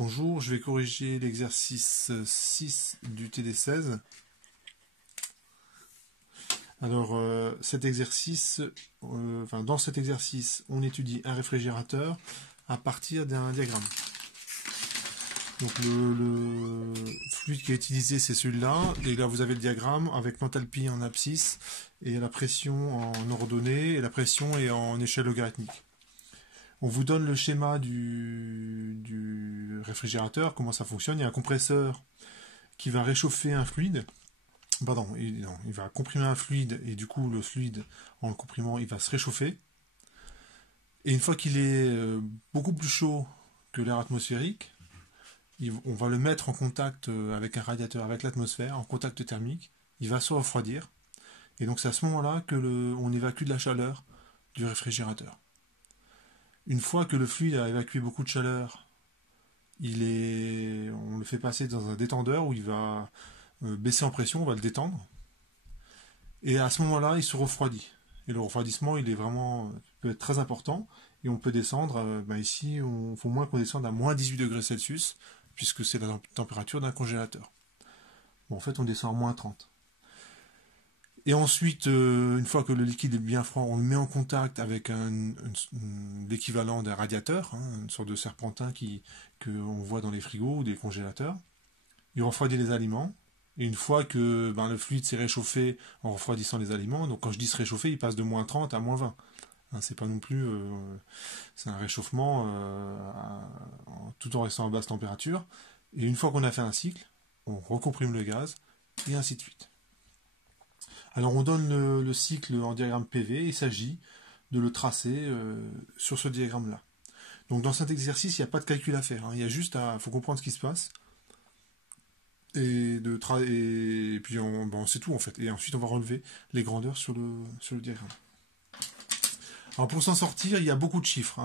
Bonjour, je vais corriger l'exercice 6 du TD16. Alors, cet exercice, dans cet exercice, on étudie un réfrigérateur à partir d'un diagramme. Donc, le fluide qui est utilisé, c'est celui-là. Et là, vous avez le diagramme avec l'enthalpie en abscisse et la pression en ordonnée et la pression est en échelle logarithmique. On vous donne le schéma du réfrigérateur, comment ça fonctionne. Il y a un compresseur qui va réchauffer un fluide. Pardon, il va comprimer un fluide et du coup le fluide, en le comprimant, il va se réchauffer. Et une fois qu'il est beaucoup plus chaud que l'air atmosphérique, on va le mettre en contact avec un radiateur, avec l'atmosphère, en contact thermique. Il va se refroidir. Et donc c'est à ce moment-là que on évacue de la chaleur du réfrigérateur. Une fois que le fluide a évacué beaucoup de chaleur, on le fait passer dans un détendeur où il va baisser en pression, on va le détendre. Et à ce moment-là, il se refroidit. Et le refroidissement, peut être très important. Et on peut descendre, ici, il faut moins qu'on descende à moins 18 degrés Celsius, puisque c'est la température d'un congélateur. Bon, en fait, on descend à moins 30. Et ensuite, une fois que le liquide est bien froid, on le met en contact avec l'équivalent d'un radiateur, une sorte de serpentin qu'on voit dans les frigos ou des congélateurs. Il refroidit les aliments. Et une fois que le fluide s'est réchauffé en refroidissant les aliments, donc quand je dis se réchauffer, il passe de moins 30 à moins 20. C'est pas non plus... c'est un réchauffement tout en restant à basse température. Et une fois qu'on a fait un cycle, on recomprime le gaz, et ainsi de suite. Alors on donne le cycle en diagramme PV, il s'agit de le tracer sur ce diagramme-là. Donc dans cet exercice, il n'y a pas de calcul à faire, il y a juste faut comprendre ce qui se passe. Et puis c'est tout en fait. Et ensuite on va relever les grandeurs sur le diagramme. Alors pour s'en sortir, il y a beaucoup de chiffres.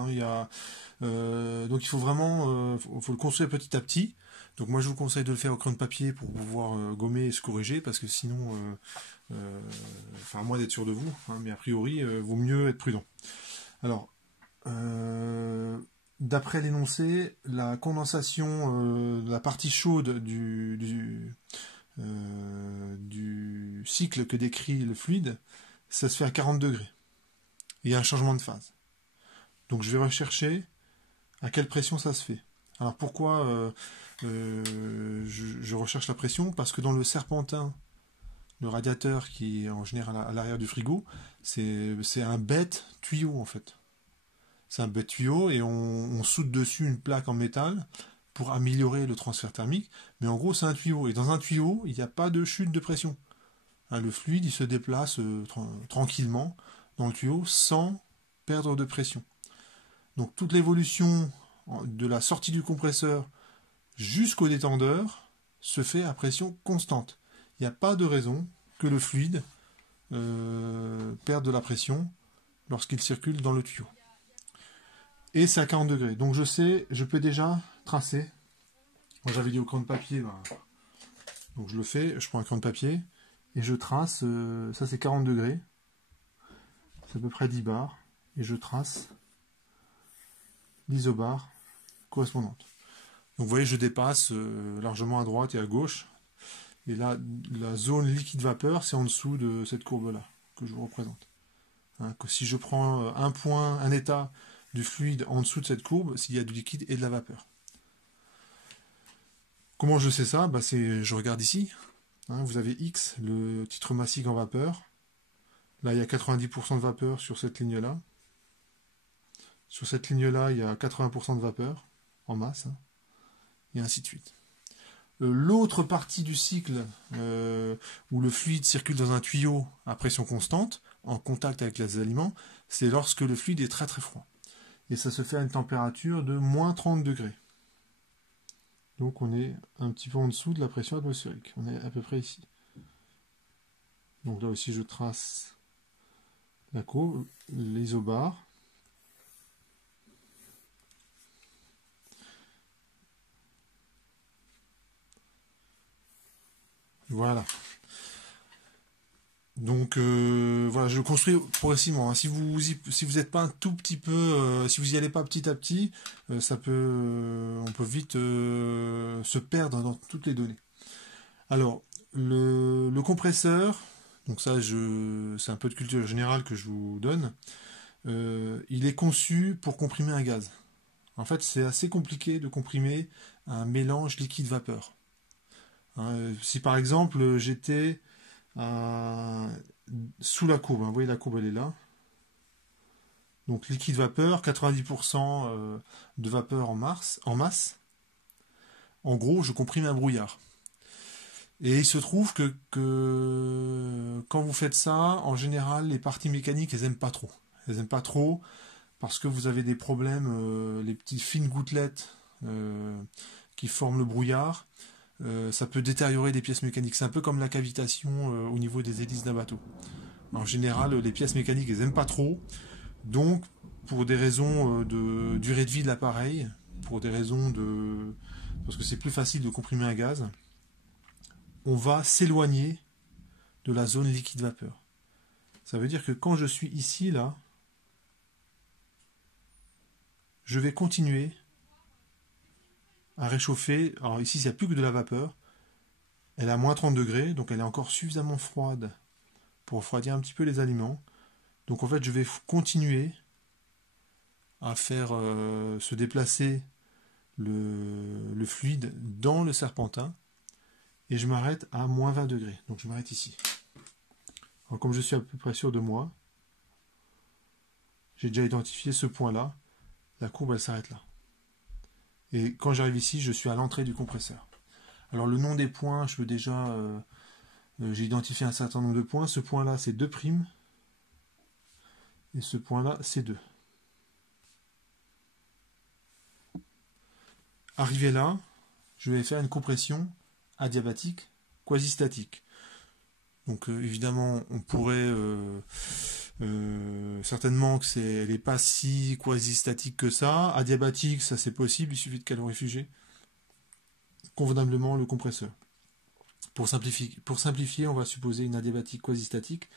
Donc il faut vraiment faut le construire petit à petit. Donc moi je vous conseille de le faire au crayon de papier pour pouvoir gommer et se corriger, parce que sinon, à moins d'être sûr de vous, mais a priori, vaut mieux être prudent. Alors, d'après l'énoncé, la condensation de la partie chaude du cycle que décrit le fluide, ça se fait à 40 degrés. Il y a un changement de phase. Donc je vais rechercher à quelle pression ça se fait. Alors pourquoi je recherche la pression? Parce que dans le serpentin, le radiateur qui est en général à l'arrière du frigo, c'est un bête tuyau en fait. C'est un bête tuyau et on soude dessus une plaque en métal pour améliorer le transfert thermique. Mais en gros, c'est un tuyau. Et dans un tuyau, il n'y a pas de chute de pression. Le fluide, il se déplace tranquillement dans le tuyau sans perdre de pression. Donc toute l'évolution de la sortie du compresseur jusqu'au détendeur se fait à pression constante. Il n'y a pas de raison que le fluide perde de la pression lorsqu'il circule dans le tuyau. Et c'est à 40 degrés. Donc je peux déjà tracer. Moi j'avais dit au crayon de papier, donc je le fais, je prends un crayon de papier et je trace, ça c'est 40 degrés, c'est à peu près 10 bars, et je trace l'isobar correspondante. Donc vous voyez, je dépasse largement à droite et à gauche. Et là, la zone liquide-vapeur, c'est en dessous de cette courbe-là que je vous représente. Que si je prends un état du fluide en dessous de cette courbe, s'il y a du liquide et de la vapeur. Comment je sais ça? Je regarde ici. Vous avez X, le titre massique en vapeur. Là, il y a 90% de vapeur sur cette ligne-là. Sur cette ligne-là, il y a 80% de vapeur en masse. Et ainsi de suite. L'autre partie du cycle où le fluide circule dans un tuyau à pression constante, en contact avec les aliments, c'est lorsque le fluide est très très froid. Et ça se fait à une température de moins 30 degrés. Donc on est un petit peu en dessous de la pression atmosphérique. On est à peu près ici. Donc là aussi je trace la courbe, l'isobar. Voilà. Donc voilà, je le construis progressivement, hein. Si vous n'êtes pas un tout petit peu, si vous y allez pas petit à petit, on peut vite se perdre dans toutes les données. Alors, le compresseur, donc ça, c'est un peu de culture générale que je vous donne. Il est conçu pour comprimer un gaz. En fait, c'est assez compliqué de comprimer un mélange liquide-vapeur. Hein, si par exemple j'étais à- sous la courbe, hein, vous voyez la courbe elle est là. Donc liquide-vapeur, 90% de vapeur en masse. En gros, je comprime un brouillard. Et il se trouve que quand vous faites ça, en général, les parties mécaniques, elles aiment pas trop. Elles aiment pas trop parce que vous avez des problèmes, les petites fines gouttelettes qui forment le brouillard. Ça peut détériorer des pièces mécaniques. C'est un peu comme la cavitation au niveau des hélices d'un bateau. En général, les pièces mécaniques, elles aiment pas trop. Donc, pour des raisons de durée de vie de l'appareil, pour des raisons de... parce que c'est plus facile de comprimer un gaz, on va s'éloigner de la zone liquide-vapeur. Ça veut dire que quand je suis ici, là, je vais continuer à réchauffer. Alors ici, il n'y a plus que de la vapeur. Elle est à moins 30 degrés, donc elle est encore suffisamment froide pour refroidir un petit peu les aliments. Donc en fait, je vais continuer à faire se déplacer le fluide dans le serpentin et je m'arrête à moins 20 degrés. Donc je m'arrête ici. Alors comme je suis à peu près sûr de moi, j'ai déjà identifié ce point-là. La courbe, elle s'arrête là. Et quand j'arrive ici, je suis à l'entrée du compresseur. Alors le nom des points, je peux déjà... j'ai identifié un certain nombre de points. Ce point-là, c'est 2'. Et ce point-là, c'est 2. Arrivé là, je vais faire une compression adiabatique quasi-statique. Donc évidemment, on pourrait certainement que elle n'est pas si quasi-statique que ça. Adiabatique, ça c'est possible, il suffit de calorifugé convenablement le compresseur. Pour simplifier, on va supposer une adiabatique quasi-statique.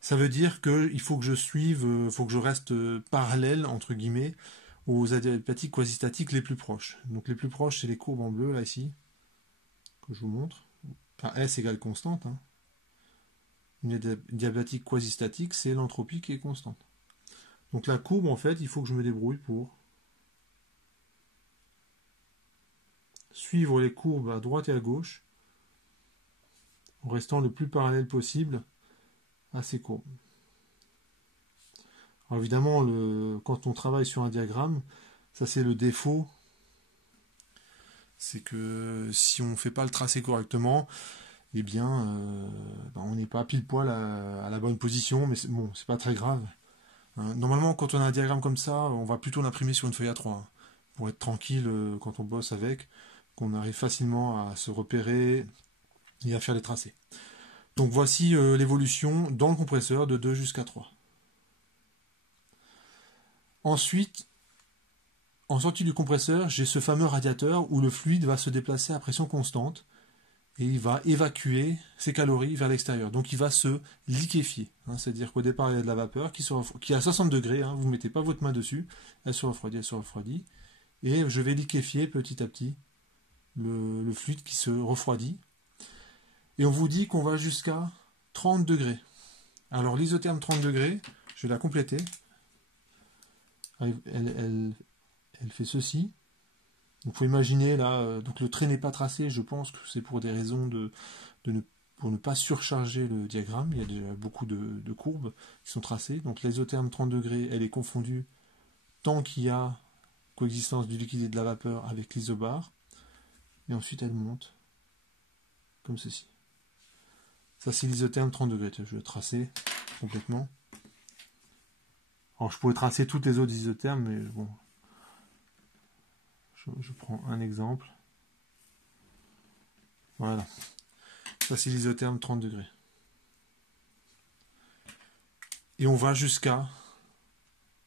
Ça veut dire qu'il faut que je suive, faut que je reste parallèle, entre guillemets, aux adiabatiques quasi-statiques les plus proches. Donc les plus proches, c'est les courbes en bleu, là, ici, que je vous montre. Enfin, S égale constante. Hein. Une adiabatique quasi-statique, c'est l'entropie qui est constante. Donc la courbe, en fait, il faut que je me débrouille pour suivre les courbes à droite et à gauche, en restant le plus parallèle possible à ces courbes. Alors évidemment, quand on travaille sur un diagramme, ça c'est le défaut, c'est que si on ne fait pas le tracé correctement, eh bien, on n'est pas pile poil à la bonne position, mais bon, c'est pas très grave. Hein. Normalement, quand on a un diagramme comme ça, on va plutôt l'imprimer sur une feuille A3, hein, pour être tranquille quand on bosse avec, qu'on arrive facilement à se repérer et à faire les tracés. Donc voici l'évolution dans le compresseur de 2 jusqu'à 3. Ensuite, en sortie du compresseur, j'ai ce fameux radiateur où le fluide va se déplacer à pression constante et il va évacuer ses calories vers l'extérieur. Donc il va se liquéfier. Hein, c'est-à-dire qu'au départ, il y a de la vapeur qui est à 60 degrés. Hein, vous ne mettez pas votre main dessus. Elle se refroidit, elle se refroidit. Et je vais liquéfier petit à petit le fluide qui se refroidit. Et on vous dit qu'on va jusqu'à 30 degrés. Alors l'isotherme 30 degrés, je vais la compléter. Elle fait ceci. Donc, il faut imaginer là, donc le trait n'est pas tracé, je pense que c'est pour des raisons pour ne pas surcharger le diagramme. Il y a déjà beaucoup de courbes qui sont tracées. Donc l'isotherme 30 degrés, elle est confondue tant qu'il y a coexistence du liquide et de la vapeur avec l'isobar. Et ensuite elle monte comme ceci. Ça c'est l'isotherme 30 degrés. Je vais le tracer complètement. Alors je pourrais tracer toutes les autres isothermes, mais bon. Je prends un exemple. Voilà. Ça, c'est l'isotherme 30 degrés. Et on va jusqu'à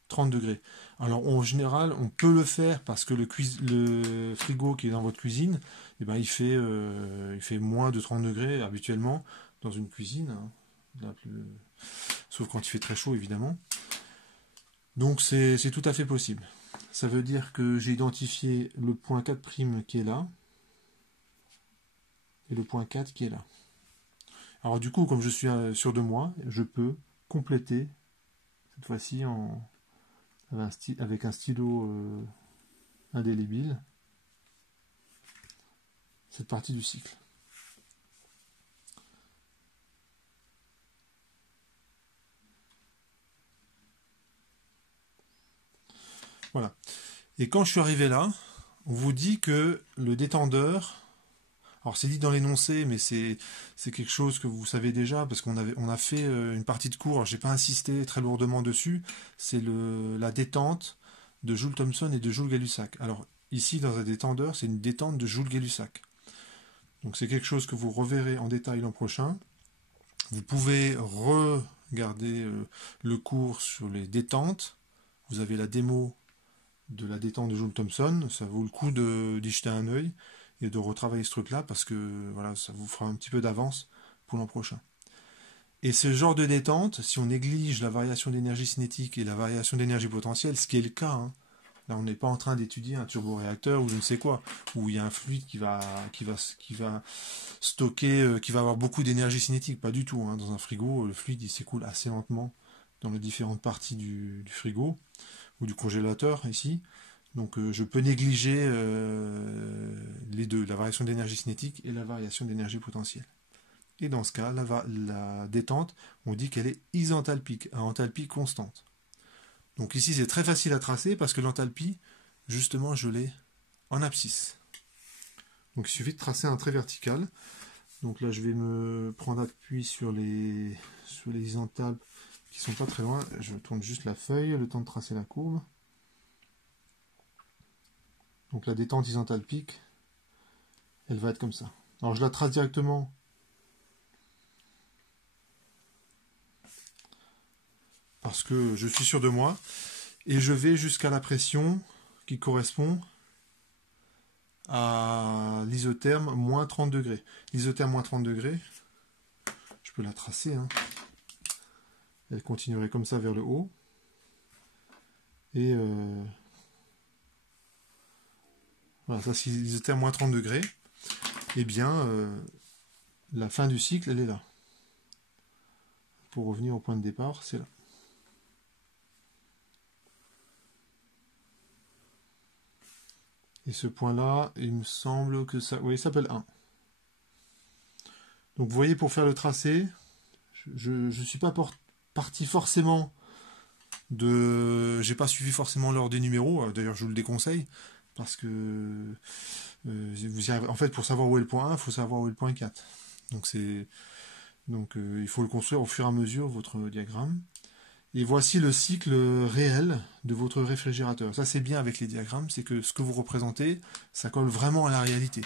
30 degrés. Alors, en général, on peut le faire parce que le frigo qui est dans votre cuisine, eh ben, il fait moins de 30 degrés habituellement dans une cuisine. Hein. Sauf quand il fait très chaud, évidemment. Donc c'est tout à fait possible. Ça veut dire que j'ai identifié le point 4' qui est là, et le point 4 qui est là. Alors du coup, comme je suis sûr de moi, je peux compléter, cette fois-ci avec un stylo indélébile, cette partie du cycle. Voilà. Et quand je suis arrivé là, on vous dit que le détendeur, alors c'est dit dans l'énoncé, mais c'est quelque chose que vous savez déjà, parce qu'on a fait une partie de cours, j'ai pas insisté très lourdement dessus, c'est la détente de Joule Thomson et de Joule Gay-Lussac. Alors ici, dans un détendeur, c'est une détente de Joule Gay-Lussac. Donc c'est quelque chose que vous reverrez en détail l'an prochain. Vous pouvez regarder le cours sur les détentes. Vous avez la démo de la détente de Joule Thomson, ça vaut le coup d'y jeter un œil et de retravailler ce truc là parce que voilà, ça vous fera un petit peu d'avance pour l'an prochain. Et ce genre de détente, si on néglige la variation d'énergie cinétique et la variation d'énergie potentielle, ce qui est le cas, hein, là on n'est pas en train d'étudier un turboréacteur ou je ne sais quoi, où il y a un fluide qui va stocker, qui va avoir beaucoup d'énergie cinétique, pas du tout, hein. Dans un frigo, le fluide il s'écoule assez lentement dans les différentes parties du frigo ou du congélateur ici. Donc je peux négliger les deux, la variation d'énergie cinétique et la variation d'énergie potentielle. Et dans ce cas, la détente, on dit qu'elle est isenthalpique, à enthalpie constante. Donc ici c'est très facile à tracer parce que l'enthalpie, justement, je l'ai en abscisse. Donc il suffit de tracer un trait vertical. Donc là je vais me prendre appui sur les isenthalpes qui sont pas très loin. Je tourne juste la feuille, le temps de tracer la courbe. Donc la détente isenthalpique, elle va être comme ça. Alors je la trace directement parce que je suis sûr de moi et je vais jusqu'à la pression qui correspond à l'isotherme moins 30 degrés. L'isotherme moins 30 degrés, je peux la tracer, hein. Elle continuerait comme ça vers le haut. Et voilà, ça c'est l'isotherme moins 30 degrés. Eh bien, la fin du cycle, elle est là. Pour revenir au point de départ, c'est là. Et ce point-là, il me semble que ça... Oui, il s'appelle 1. Donc vous voyez, pour faire le tracé, je ne suis pas parti forcément de... J'ai pas suivi forcément l'ordre des numéros, d'ailleurs je vous le déconseille, parce que... en fait, pour savoir où est le point 1, il faut savoir où est le point 4. Donc il faut le construire au fur et à mesure, votre diagramme. Et voici le cycle réel de votre réfrigérateur. Ça c'est bien avec les diagrammes, c'est que ce que vous représentez, ça colle vraiment à la réalité.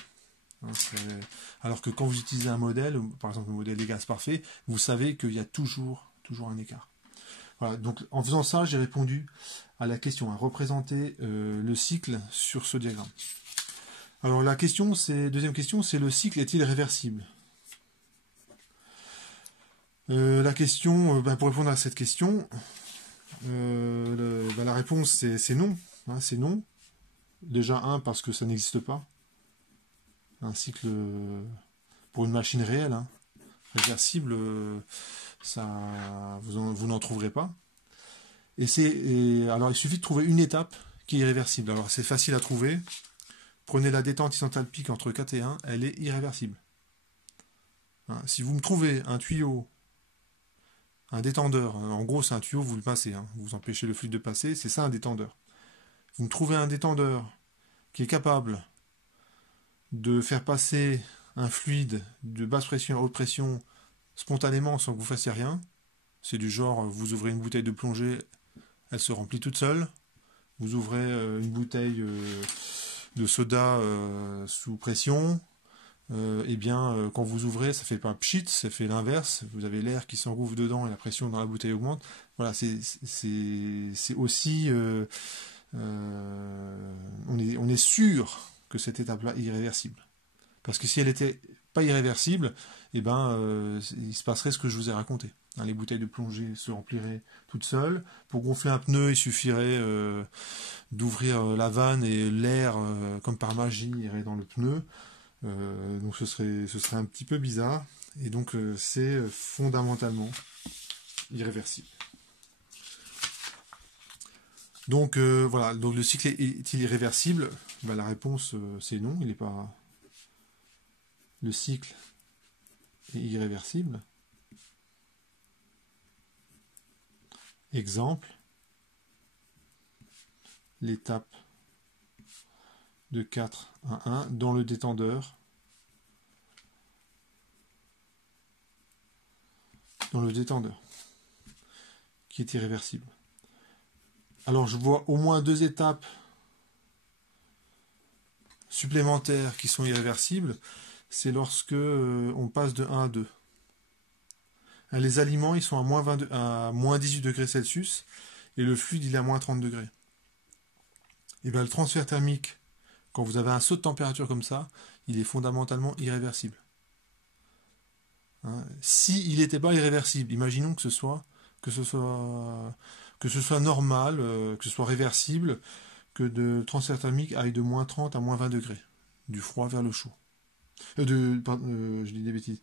Alors que quand vous utilisez un modèle, par exemple le modèle des gaz parfait, vous savez qu'il y a toujours un écart. Voilà, donc en faisant ça, j'ai répondu à la question, à représenter le cycle sur ce diagramme. Alors deuxième question, c'est le cycle est-il réversible? La question, pour répondre à cette question, la réponse c'est non. Hein, c'est non. Déjà, parce que ça n'existe pas. Un cycle pour une machine réelle, hein, réversible, vous n'en trouverez pas. Alors il suffit de trouver une étape qui est irréversible. Alors c'est facile à trouver. Prenez la détente isenthalpique entre 4 et 1, elle est irréversible. Hein, si vous me trouvez un tuyau, un détendeur, en gros c'est un tuyau, vous le passez, hein, vous empêchez le fluide de passer, c'est ça un détendeur. Vous me trouvez un détendeur qui est capable de faire passer un fluide de basse pression à haute pression spontanément sans que vous fassiez rien. C'est du genre, vous ouvrez une bouteille de plongée, elle se remplit toute seule. Vous ouvrez une bouteille de soda sous pression. Quand vous ouvrez, ça fait pas pchit, ça fait l'inverse. Vous avez l'air qui s'engouffre dedans et la pression dans la bouteille augmente. Voilà, c'est aussi... on est sûr que cette étape-là est irréversible. Parce que si elle était pas irréversible, et ben, il se passerait ce que je vous ai raconté. Hein, les bouteilles de plongée se rempliraient toutes seules. Pour gonfler un pneu, il suffirait d'ouvrir la vanne et l'air, comme par magie, irait dans le pneu. Donc ce serait un petit peu bizarre. Et donc c'est fondamentalement irréversible. Donc voilà, donc le cycle est-il irréversible? Ben, la réponse c'est non, il n'est pas. Le cycle est irréversible. Exemple, l'étape de 4 à 1 dans le détendeur. Qui est irréversible. Alors je vois au moins 2 étapes supplémentaires qui sont irréversibles. C'est lorsque on passe de 1 à 2. Les aliments ils sont à moins 18 degrés Celsius et le fluide il est à moins 30 degrés. Et bien le transfert thermique, quand vous avez un saut de température comme ça, il est fondamentalement irréversible. Hein, s'il n'était pas irréversible, imaginons que ce soit normal, que ce soit réversible, que le transfert thermique aille de moins 30 à moins 20 degrés, du froid vers le chaud. Je dis des bêtises.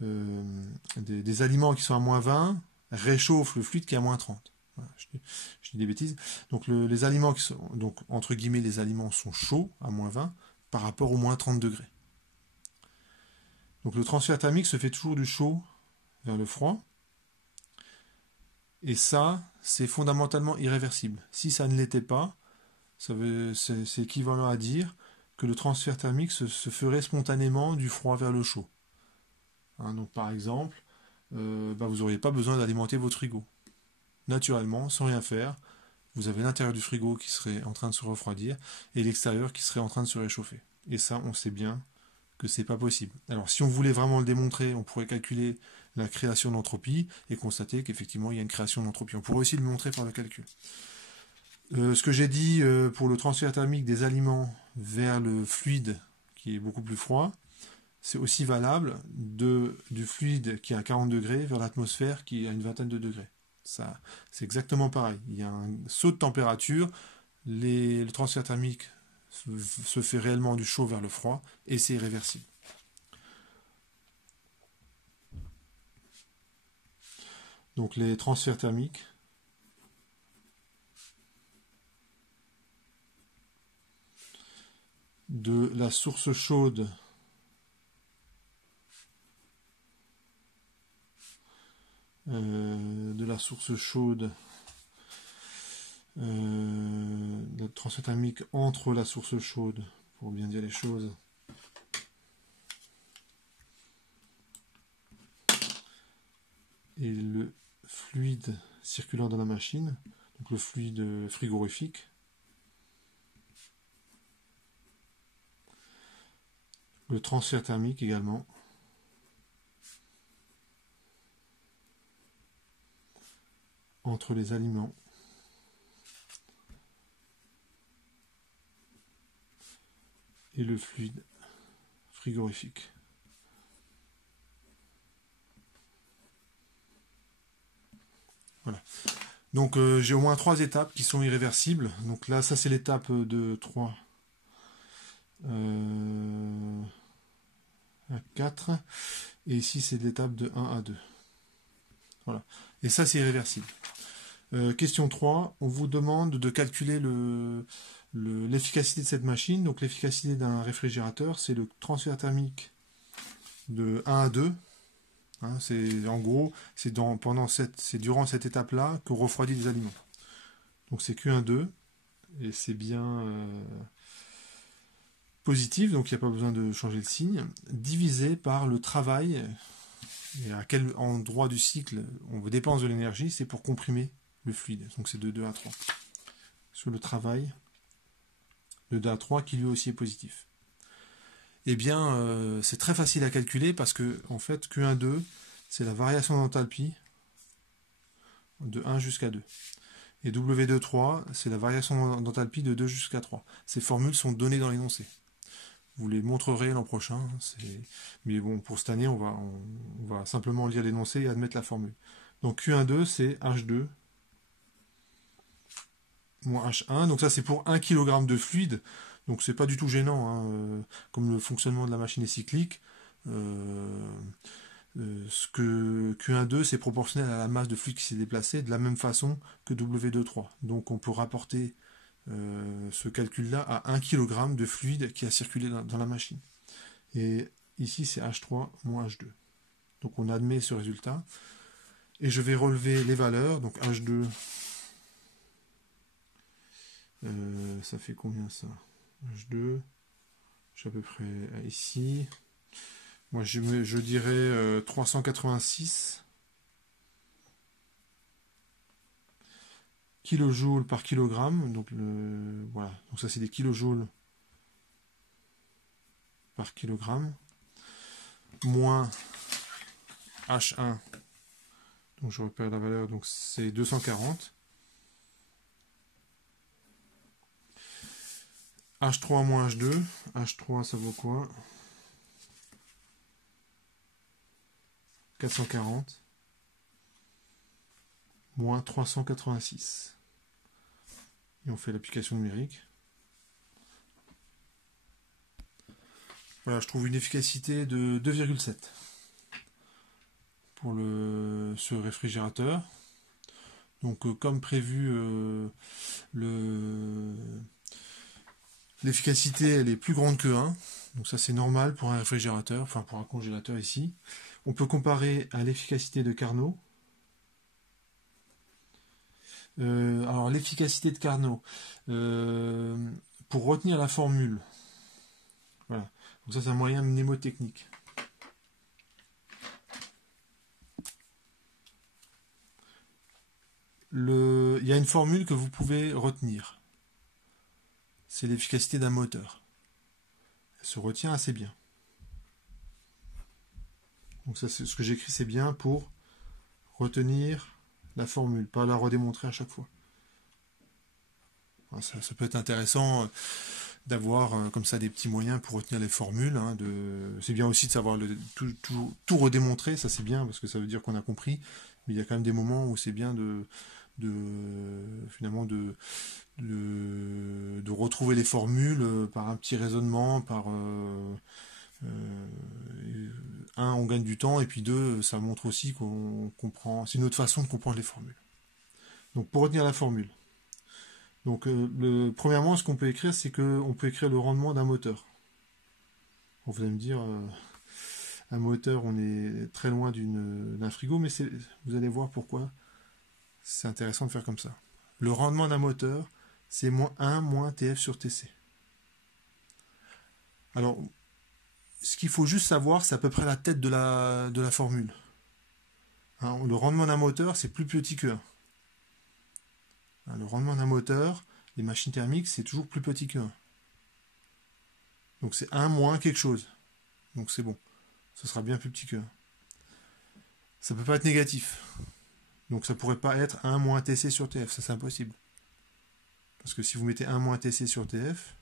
Des aliments qui sont à moins 20 réchauffent le fluide qui est à moins 30. Voilà, je dis des bêtises. Donc les aliments qui sont, donc entre guillemets, les aliments sont chauds à moins 20 par rapport au moins 30 degrés. Donc le transfert thermique se fait toujours du chaud vers le froid. Et ça, c'est fondamentalement irréversible. Si ça ne l'était pas, c'est équivalent à dire que le transfert thermique se ferait spontanément du froid vers le chaud. Hein, donc par exemple, vous n'auriez pas besoin d'alimenter votre frigo. Naturellement, sans rien faire, vous avez l'intérieur du frigo qui serait en train de se refroidir et l'extérieur qui serait en train de se réchauffer. Et ça, on sait bien que c'est pas possible. Alors si on voulait vraiment le démontrer, on pourrait calculer la création d'entropie et constater qu'effectivement il y a une création d'entropie. On pourrait aussi le montrer par le calcul. Ce que j'ai dit pour le transfert thermique des aliments vers le fluide qui est beaucoup plus froid, c'est aussi valable du fluide qui est à 40 degrés vers l'atmosphère qui est à une vingtaine de degrés. Ça, c'est exactement pareil. Il y a un saut de température, le transfert thermique se fait réellement du chaud vers le froid et c'est irréversible. Donc les transferts thermiques de la source chaude le transfert thermique entre la source chaude, pour bien dire les choses, et le fluide circulant dans la machine, donc le fluide frigorifique, le transfert thermique également entre les aliments et le fluide frigorifique. Voilà. Donc j'ai au moins 3 étapes qui sont irréversibles. Donc là, ça c'est l'étape de 3 à 4. Et ici c'est l'étape de 1 à 2. Voilà. Et ça c'est irréversible. Question 3, on vous demande de calculer l'efficacité de cette machine. Donc l'efficacité d'un réfrigérateur, c'est le transfert thermique de 1 à 2. Hein, en gros, c'est durant cette étape-là qu'on refroidit les aliments. Donc c'est Q1,2 et c'est bien positif, donc il n'y a pas besoin de changer le signe, divisé par le travail, et à quel endroit du cycle on dépense de l'énergie, c'est pour comprimer le fluide. Donc c'est de 2 à 3. Sur le travail, de 2 à 3 qui lui aussi est positif. Eh bien, c'est très facile à calculer parce que, en fait, Q1,2, c'est la variation d'enthalpie de 1 jusqu'à 2. Et W2,3, c'est la variation d'enthalpie de 2 jusqu'à 3. Ces formules sont données dans l'énoncé. vous les montrerez l'an prochain. Mais bon, pour cette année, on va simplement lire l'énoncé et admettre la formule. Donc Q12, c'est H2 moins H1. Donc ça, c'est pour 1 kg de fluide. Donc c'est pas du tout gênant, hein, comme le fonctionnement de la machine est cyclique. Ce que Q12, c'est proportionnel à la masse de fluide qui s'est déplacée de la même façon que W23. Donc on peut rapporter ce calcul-là à 1 kg de fluide qui a circulé dans la machine. Et ici, c'est H3 moins H2. Donc on admet ce résultat. Et je vais relever les valeurs. Donc H2, ça fait combien ça? H2, je suis à peu près ici. Moi, je dirais 386 kilojoules par kilogramme. Donc, voilà. Donc ça, c'est des kilojoules par kilogramme. Moins H1. Donc, je repère la valeur. Donc, c'est 240. H3 moins H2. H3, ça vaut quoi? 440 moins 386. Et on fait l'application numérique. Voilà, je trouve une efficacité de 2,7 pour ce réfrigérateur. Donc comme prévu, l'efficacité elle est plus grande que 1. Donc ça c'est normal pour un réfrigérateur, enfin pour un congélateur ici. On peut comparer à l'efficacité de Carnot. Alors l'efficacité de Carnot, pour retenir la formule. Voilà. Donc ça c'est un moyen mnémotechnique. Il y a une formule que vous pouvez retenir. C'est l'efficacité d'un moteur. Elle se retient assez bien. Donc ça, ce que j'écris, c'est bien pour retenir la formule, pas la redémontrer à chaque fois. Ça peut être intéressant d'avoir comme ça des petits moyens pour retenir les formules. Hein, c'est bien aussi de savoir tout redémontrer, ça c'est bien parce que ça veut dire qu'on a compris. Mais il y a quand même des moments où c'est bien finalement de retrouver les formules par un petit raisonnement, par on gagne du temps, et puis deux, ça montre aussi qu'on comprend. C'est une autre façon de comprendre les formules. Donc pour retenir la formule. Donc premièrement, ce qu'on peut écrire, c'est qu'on peut écrire le rendement d'un moteur. Bon, vous allez me dire, un moteur, on est très loin d'un frigo, mais vous allez voir pourquoi c'est intéressant de faire comme ça. Le rendement d'un moteur, c'est -1 moins TF sur TC. Alors, ce qu'il faut juste savoir, c'est à peu près la tête de la formule. Hein, le rendement d'un moteur, c'est plus petit que 1. Hein, le rendement d'un moteur, les machines thermiques, c'est toujours plus petit que 1. Donc c'est 1 moins quelque chose. Donc c'est bon. Ce sera bien plus petit que 1. Ça ne peut pas être négatif. Donc ça ne pourrait pas être 1 moins TC sur TF. Ça, c'est impossible. Parce que si vous mettez 1 moins TC sur TF,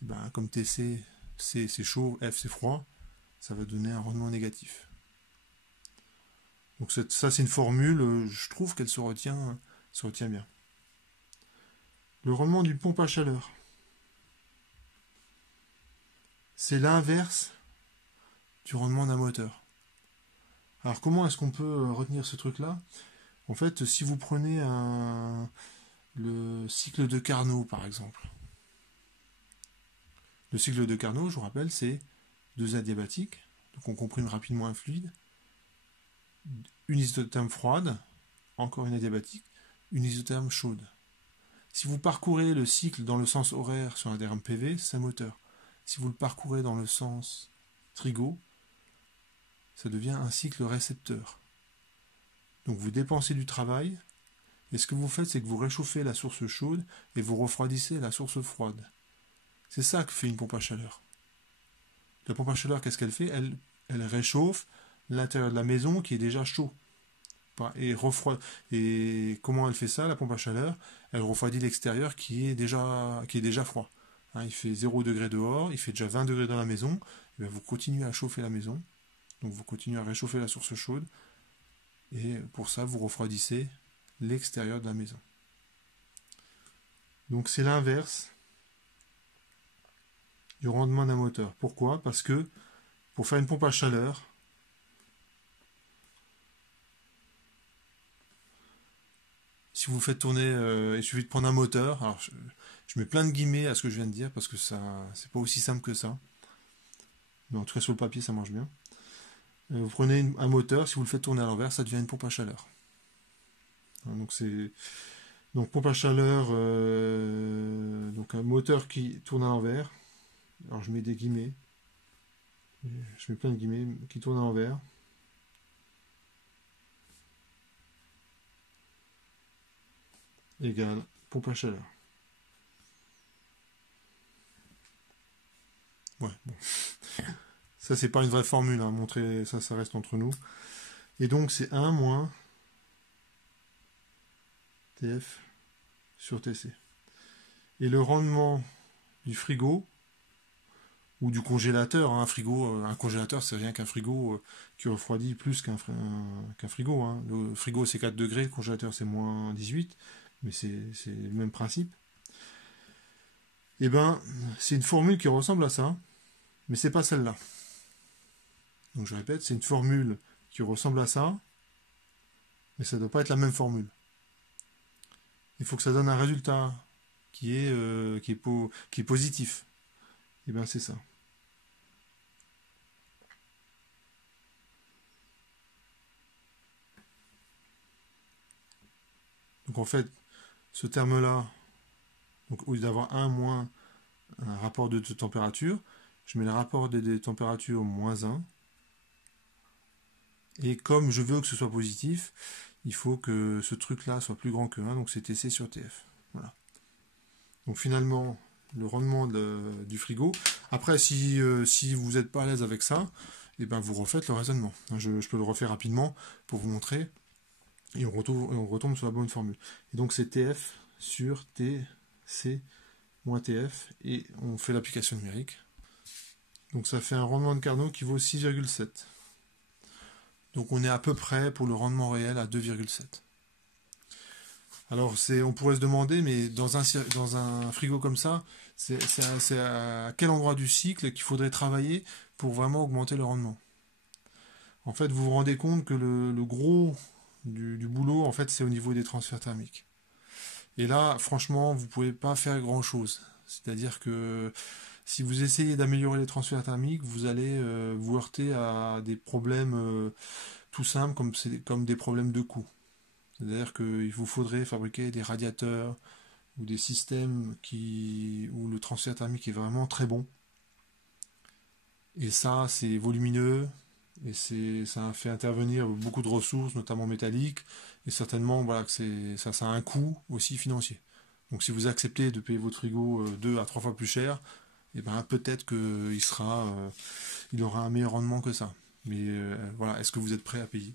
ben, comme TC, c'est chaud, F c'est froid, ça va donner un rendement négatif. Donc ça c'est une formule, je trouve qu'elle se retient bien. Le rendement d'une pompe à chaleur, c'est l'inverse du rendement d'un moteur. Alors comment est-ce qu'on peut retenir ce truc-là? En fait, si vous prenez le cycle de Carnot par exemple, le cycle de Carnot, je vous rappelle, c'est 2 adiabatiques, donc on comprime rapidement un fluide, une isotherme froide, encore une adiabatique, une isotherme chaude. Si vous parcourez le cycle dans le sens horaire sur un diagramme PV, c'est un moteur. Si vous le parcourez dans le sens trigo, ça devient un cycle récepteur. Donc vous dépensez du travail, et ce que vous faites, c'est que vous réchauffez la source chaude et vous refroidissez la source froide. C'est ça que fait une pompe à chaleur. La pompe à chaleur, qu'est-ce qu'elle fait? Elle réchauffe l'intérieur de la maison qui est déjà chaud. Et comment elle fait ça, la pompe à chaleur? Elle refroidit l'extérieur qui est déjà froid. hein, il fait 0 degré dehors, il fait déjà 20 degrés dans la maison, et bien vous continuez à chauffer la maison, donc vous continuez à réchauffer la source chaude, et pour ça vous refroidissez l'extérieur de la maison. Donc c'est l'inverse du rendement d'un moteur. Pourquoi? Parce que pour faire une pompe à chaleur, si vous faites tourner, il suffit de prendre un moteur. Alors je mets plein de guillemets à ce que je viens de dire parce que ça, c'est pas aussi simple que ça. Mais en tout cas sur le papier ça marche bien. Vous prenez un moteur, si vous le faites tourner à l'envers, ça devient une pompe à chaleur. Donc pompe à chaleur, donc un moteur qui tourne à l'envers. Alors je mets des guillemets, je mets plein de guillemets qui tournent à l'envers. Égale pompe à chaleur. Ouais, bon. Ça, c'est pas une vraie formule, hein. Montrer ça, ça reste entre nous. Et donc, c'est 1 moins TF sur TC. Et le rendement du frigo, ou du congélateur, hein, un congélateur, c'est rien qu'un frigo qui refroidit plus qu'un frigo. Hein. Le frigo, c'est 4 degrés, le congélateur, c'est moins 18, mais c'est le même principe. Et ben, c'est une formule qui ressemble à ça, mais c'est pas celle-là. Donc je répète, c'est une formule qui ressemble à ça, mais ça ne doit pas être la même formule. Il faut que ça donne un résultat qui est positif. Et bien c'est ça. Donc en fait, ce terme-là, donc au lieu d'avoir 1 moins un rapport de température, je mets le rapport des températures moins 1. Et comme je veux que ce soit positif, il faut que ce truc-là soit plus grand que 1, donc c'est TC sur TF. Voilà. Donc finalement, le rendement du frigo. Après, si vous n'êtes pas à l'aise avec ça, et ben vous refaites le raisonnement. Je peux le refaire rapidement pour vous montrer. Et on retombe sur la bonne formule. Et donc c'est TF sur TC moins TF. Et on fait l'application numérique. Donc ça fait un rendement de Carnot qui vaut 6,7. Donc on est à peu près pour le rendement réel à 2,7. Alors on pourrait se demander, mais dans un frigo comme ça, c'est à quel endroit du cycle qu'il faudrait travailler pour vraiment augmenter le rendement? En fait, vous vous rendez compte que le gros du boulot, en fait, c'est au niveau des transferts thermiques. Et là, franchement, vous ne pouvez pas faire grand-chose. C'est-à-dire que si vous essayez d'améliorer les transferts thermiques, vous allez vous heurter à des problèmes tout simples comme des problèmes de coût. C'est-à-dire qu'il vous faudrait fabriquer des radiateurs ou des systèmes où le transfert thermique est vraiment très bon. Et ça, c'est volumineux, et ça fait intervenir beaucoup de ressources, notamment métalliques, et certainement voilà, que ça a un coût aussi financier. Donc si vous acceptez de payer votre frigo 2 à 3 fois plus cher, et ben peut-être qu'il aura un meilleur rendement que ça. Mais voilà, est-ce que vous êtes prêt à payer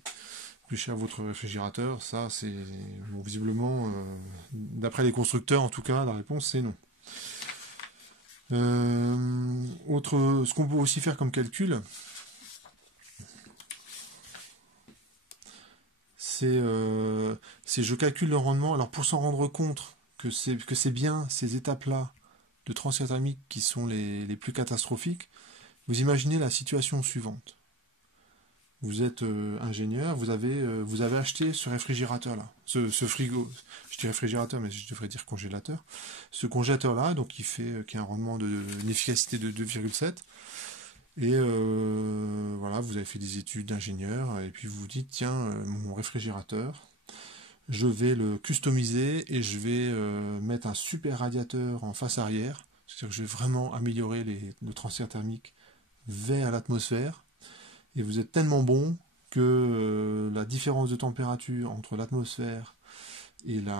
plus cher votre réfrigérateur? Ça, c'est bon, visiblement, d'après les constructeurs en tout cas, la réponse c'est non. Ce qu'on peut aussi faire comme calcul, c'est je calcule le rendement. Alors pour s'en rendre compte que c'est bien ces étapes-là de transfert thermique qui sont les plus catastrophiques, vous imaginez la situation suivante. Vous êtes ingénieur, vous avez acheté ce réfrigérateur-là, ce frigo, je dis réfrigérateur, mais je devrais dire congélateur. Ce congélateur-là, donc qui a un rendement une efficacité de 2,7. Et voilà, vous avez fait des études d'ingénieur, et puis vous vous dites, tiens, mon réfrigérateur, je vais le customiser et je vais mettre un super radiateur en face arrière, c'est-à-dire que je vais vraiment améliorer le transfert thermique vers l'atmosphère. Et vous êtes tellement bon que la différence de température entre l'atmosphère et le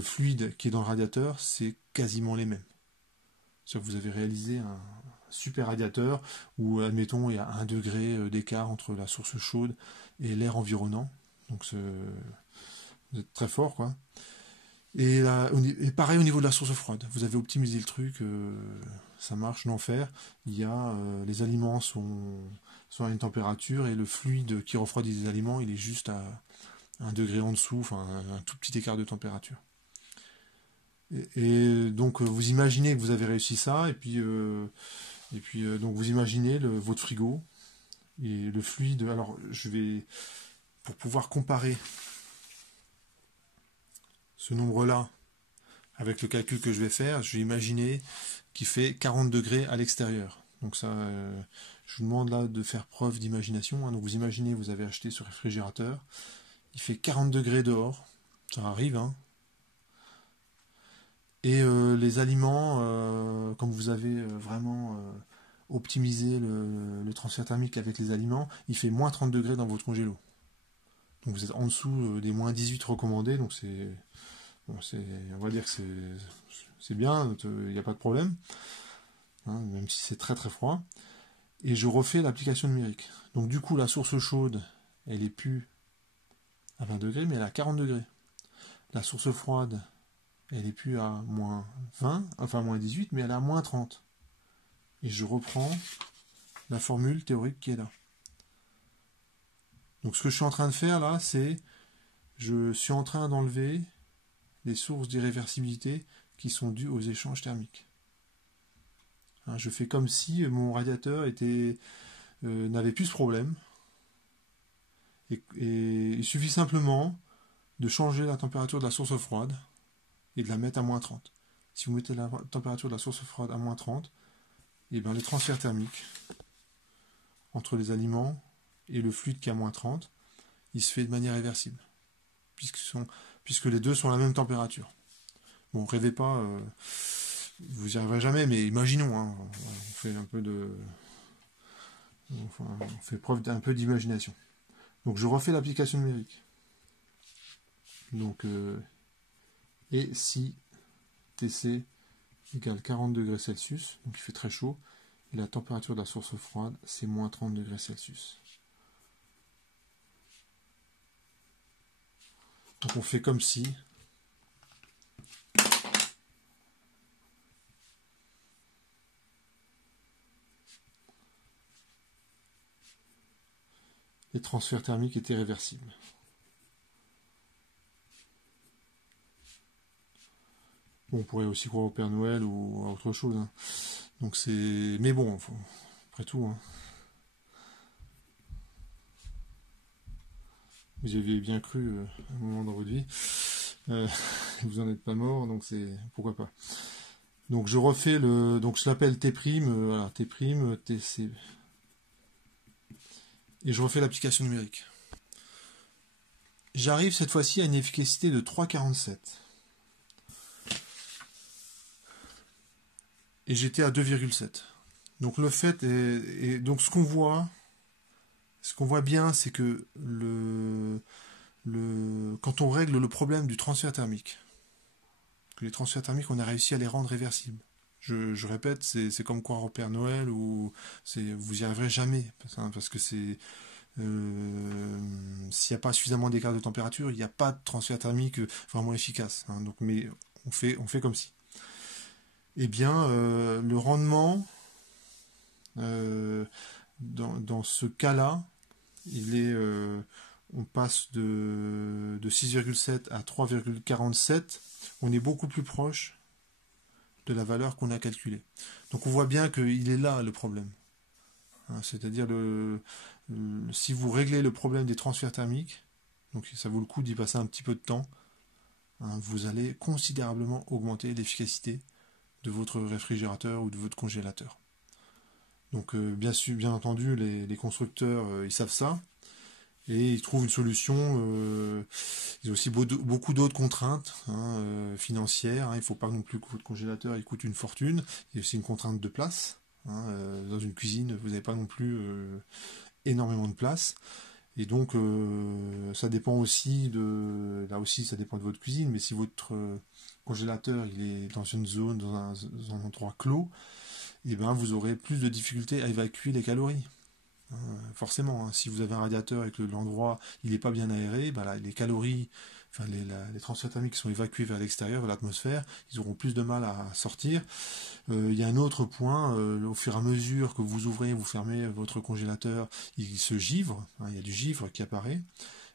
fluide qui est dans le radiateur, c'est quasiment les mêmes. C'est-à-dire que vous avez réalisé un super radiateur où, admettons, il y a 1 degré d'écart entre la source chaude et l'air environnant. Donc Vous êtes très fort, quoi. Et, là, et pareil au niveau de la source froide. Vous avez optimisé le truc, ça marche, l'enfer. Il y a les aliments sont à une température et le fluide qui refroidit les aliments, il est juste à 1 degré en dessous, enfin un tout petit écart de température. Et donc vous imaginez que vous avez réussi ça, et puis donc vous imaginez votre frigo et le fluide. Alors je vais, pour pouvoir comparer ce nombre-là avec le calcul que je vais faire, je vais imaginer qu'il fait 40 degrés à l'extérieur. Donc ça, je vous demande là de faire preuve d'imagination, hein. Donc vous imaginez, vous avez acheté ce réfrigérateur, il fait 40 degrés dehors, ça arrive, hein. Et les aliments, comme vous avez vraiment optimisé le transfert thermique avec les aliments, il fait moins 30 degrés dans votre congélo. Donc vous êtes en dessous des moins 18 recommandés, donc bon, on va dire que c'est bien, il n'y a pas de problème, hein, même si c'est très très froid. Et je refais l'application numérique. Donc du coup, la source chaude, elle est plus à 20 degrés, mais elle est à 40 degrés. La source froide, elle est plus à moins 20, enfin moins 18, mais elle est à moins 30. Et je reprends la formule théorique qui est là. Donc ce que je suis en train de faire là, c'est je suis en train d'enlever les sources d'irréversibilité qui sont dues aux échanges thermiques. Hein, je fais comme si mon radiateur n'avait plus ce problème. Et il suffit simplement de changer la température de la source froide et de la mettre à moins 30. Si vous mettez la température de la source froide à moins 30, et bien les transferts thermiques entre les aliments et le fluide qui est à moins 30, il se fait de manière réversible, puisque les deux sont à la même température. Bon, rêvez pas, vous n'y arriverez jamais, mais imaginons, hein, on fait un peu on fait preuve d'un peu d'imagination. Donc je refais l'application numérique. Donc et si TC égale 40 degrés Celsius, donc il fait très chaud, et la température de la source froide, c'est moins 30 degrés Celsius. Donc on fait comme si les transferts thermiques étaient réversibles. Bon, on pourrait aussi croire au Père Noël ou à autre chose, hein. Donc c'est, mais bon, après tout, hein. Vous y aviez bien cru à un moment dans votre vie. Vous en êtes pas mort, donc c'est pourquoi pas. Donc je refais donc je l'appelle T', voilà, T', TC, et je refais l'application numérique. J'arrive cette fois-ci à une efficacité de 3,47. Et j'étais à 2,7. Donc le fait est donc ce qu'on voit bien, c'est que quand on règle le problème du transfert thermique, que les transferts thermiques, on a réussi à les rendre réversibles. Je répète, c'est comme croire au Père Noël, ou vous y arriverez jamais, parce que s'il n'y a pas suffisamment d'écart de température, il n'y a pas de transfert thermique vraiment efficace, hein. Donc, mais on fait comme si. Eh bien, le rendement, dans ce cas-là, on passe de 6,7 à 3,47. On est beaucoup plus proche de la valeur qu'on a calculée. Donc on voit bien qu'il est là le problème, hein. C'est-à-dire si vous réglez le problème des transferts thermiques, donc ça vaut le coup d'y passer un petit peu de temps, hein, vous allez considérablement augmenter l'efficacité de votre réfrigérateur ou de votre congélateur. Donc bien entendu, les constructeurs, ils savent ça, et ils trouvent une solution. Ils ont aussi beaucoup d'autres contraintes, hein, financières, hein. Il ne faut pas non plus que votre congélateur il coûte une fortune. Il y a aussi une contrainte de place, hein. Dans une cuisine, vous n'avez pas non plus énormément de place. Et donc, ça dépend aussi là aussi, ça dépend de votre cuisine, mais si votre congélateur il est dans une zone, dans un endroit clos, et ben vous aurez plus de difficultés à évacuer les calories. Forcément, hein, si vous avez un radiateur et que l'endroit il n'est pas bien aéré, ben là, les calories enfin les transferts thermiques qui sont évacués vers l'extérieur, vers l'atmosphère, ils auront plus de mal à sortir. Il y a un autre point, au fur et à mesure que vous ouvrez, vous fermez votre congélateur, il se givre, hein, il y a du givre qui apparaît.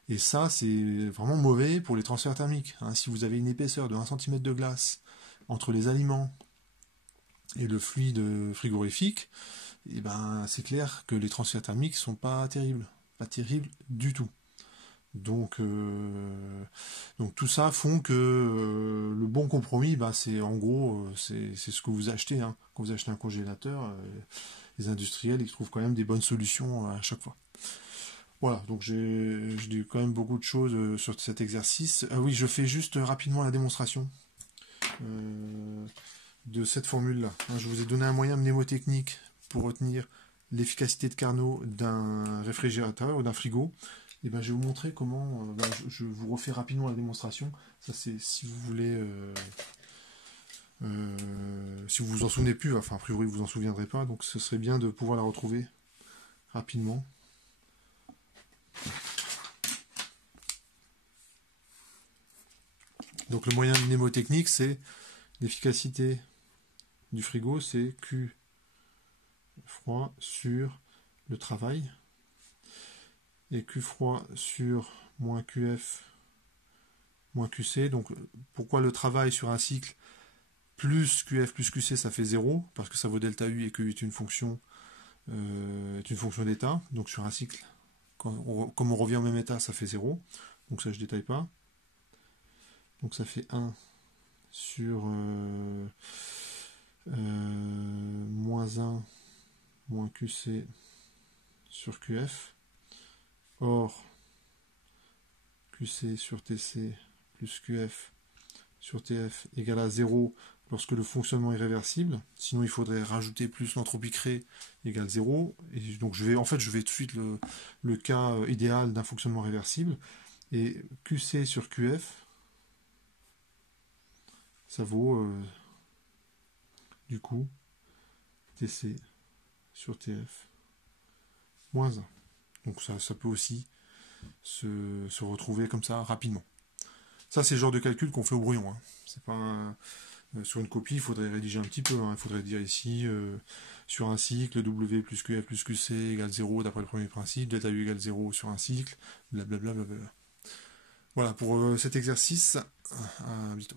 Et ça, c'est vraiment mauvais pour les transferts thermiques, hein. Si vous avez une épaisseur de 1 cm de glace entre les aliments et le fluide frigorifique, et ben, c'est clair que les transferts thermiques sont pas terribles. Pas terribles du tout. Donc, tout ça font que le bon compromis, bah, c'est en gros, c'est ce que vous achetez, hein. Quand vous achetez un congélateur, les industriels ils trouvent quand même des bonnes solutions à chaque fois. Voilà, donc j'ai dit quand même beaucoup de choses sur cet exercice. Ah oui, je fais juste rapidement la démonstration euh, de cette formule-là, hein. Je vous ai donné un moyen mnémotechnique pour retenir l'efficacité de Carnot d'un réfrigérateur ou d'un frigo. Et ben, je vais vous montrer comment. Je vous refais rapidement la démonstration. Ça, c'est si vous voulez. Si vous vous en souvenez plus, enfin, a priori, vous vous en souviendrez pas. Donc, ce serait bien de pouvoir la retrouver rapidement. Donc, le moyen mnémotechnique, c'est l'efficacité du frigo, c'est Q froid sur le travail. Et Q froid sur moins QF moins QC. Donc, pourquoi le travail sur un cycle plus QF plus QC, ça fait 0, parce que ça vaut delta U et que U est une fonction d'état. Donc, sur un cycle, comme on revient au même état, ça fait 0. Donc, ça, je ne détaille pas. Donc, ça fait 1 sur moins 1 moins QC sur QF. Or, QC sur TC plus QF sur TF égale à 0 lorsque le fonctionnement est réversible. Sinon, il faudrait rajouter plus l'entropie créée égale 0. Et donc, je vais tout de suite le cas idéal d'un fonctionnement réversible. Et QC sur QF, ça vaut du coup TC sur TF moins 1. Donc, ça peut aussi se retrouver comme ça rapidement. Ça, c'est le genre de calcul qu'on fait au brouillon, hein. C'est pas sur une copie, il faudrait rédiger un petit peu, hein. Il faudrait dire ici, sur un cycle, W plus QF plus QC égale 0 d'après le premier principe, delta U égale 0 sur un cycle, blablabla. Voilà pour cet exercice. À bientôt.